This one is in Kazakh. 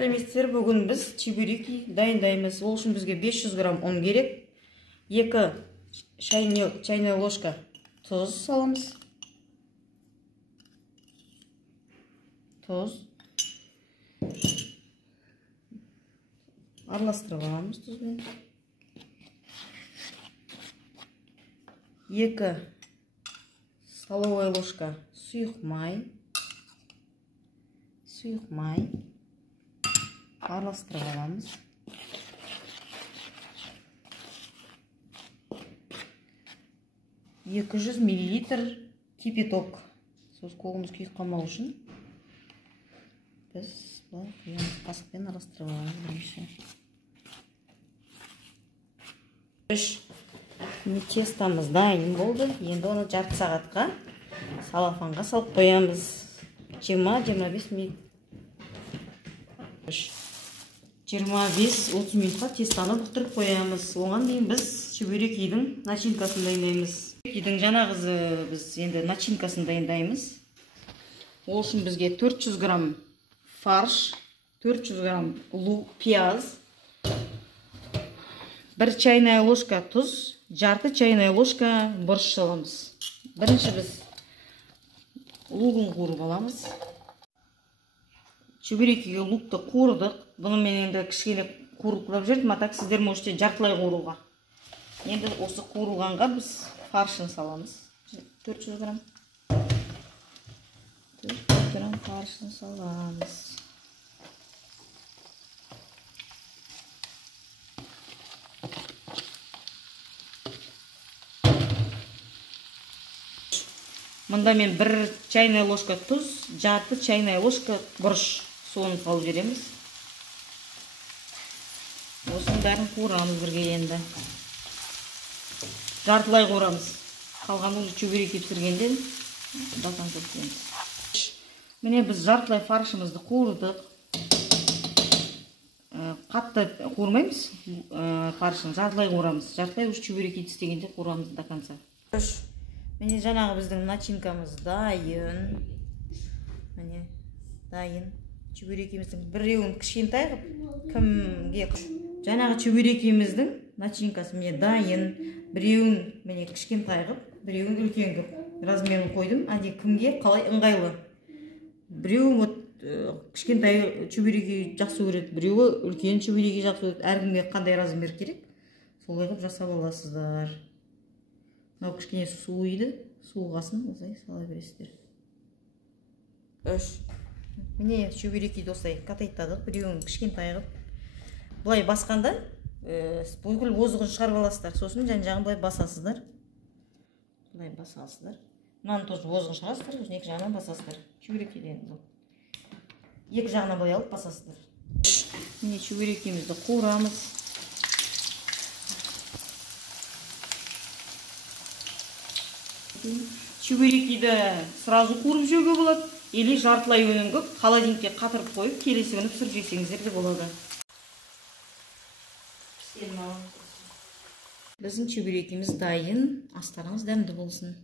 Сәлеметсіздер, бүгін біз чебуреки дайындаймыз. Ол үшін бізге 500 грамм ұн керек. 2 чайная ложка тұз саламыз. Тұз. Араластырып аламыз тұзбен. 2 столовая ложка сұйық май. Араластырып аламыз. 200 мл кипяток. Соз қолымыз күйіп қалмау үшін біз бұлай құямыз, қасықпен араластырып аламыз. Тестамыз дайын болды. Енді оны жарты сағатқа салафанға салып қоямыз. 20-25 минут. 25-30 минутқа тестаны бұқтырып қоямыз. Оған дейін біз чебурекидің начинкасын дайындаймыз. Чебурекидің жаңағызы біз енді начинкасын дайындаймыз. Ол үшін бізге 400 грамм фарш, 400 грамм лук, пияз, 1 чайная ложка тұз, жарты чайная ложка бұрыш саламыз. Бірінші біз лугын қуырып аламыз. Чебурекиге лукты қуырдық. Бұны мен енді кішкене қуырылып жүрдім, так сіздер можете жартылай қуыруға. Енді осы қуырылғанға біз фаршын саламыз. 400 грамм. 400 грамм фаршын саламыз. Мұнда мен 1 чайная ложка тұз, жарты чайная ложка бұрыш суын салып жібереміз. Осының бәрін қуырамыз бірге енді. Жартылай қуырамыз. Қалған уже чебуреки пісіргенден басан көптеміз. Міне біз жартылай фаршымызды қуырдық. Қатты қуырмаймыз фаршын, жартылай қуырамыз. Жартылай уже чебуреки істегенде қуырамыз до конца. Міне жаңағы біздің начинкамыз дайын. Міне дайын. Чебурекиміздің біреуін кішкентай қып, кімге жаңағы чебурекиміздің начинкасы міне дайын. Біреуін міне кішкентай қып, біреуін үлкен қып. Размерін қойдым. Әде кімге қалай ыңғайлы. Біреуі кішкентай чебуреки жақсы көреді, біреуі үлкен чебуреки жақсы көреді. Әркімге қандай размер керек, солай қып жасап аласыздар. Мынау кішкене суыйды, суығасын осылай сала бересіздер. Міне чебурекиді осылай қатайтадық, біреуін кішкентай қып. Бұлай басқанда бүкіл озығын шығарып аласыздар. Сосын жан-жағын бұлай басасыздар. Бұлай басасыздар. Мынаны тоже озығын шығарасыздар, сосын екі жағынан басасыздар. Чебурекиден бұл. Екі жағынан бұлай алып басасыздар. Міне чебурекимізді қуырамыз. Чебурекиді сразу қуырып жеуге болады, или жартылай өнімгі холодильникке қатырып қойып, келесі күні пісіріп жесеңіздер де болады. Біздің чебурекиміз дайын, астарыңыз дәмді болсын.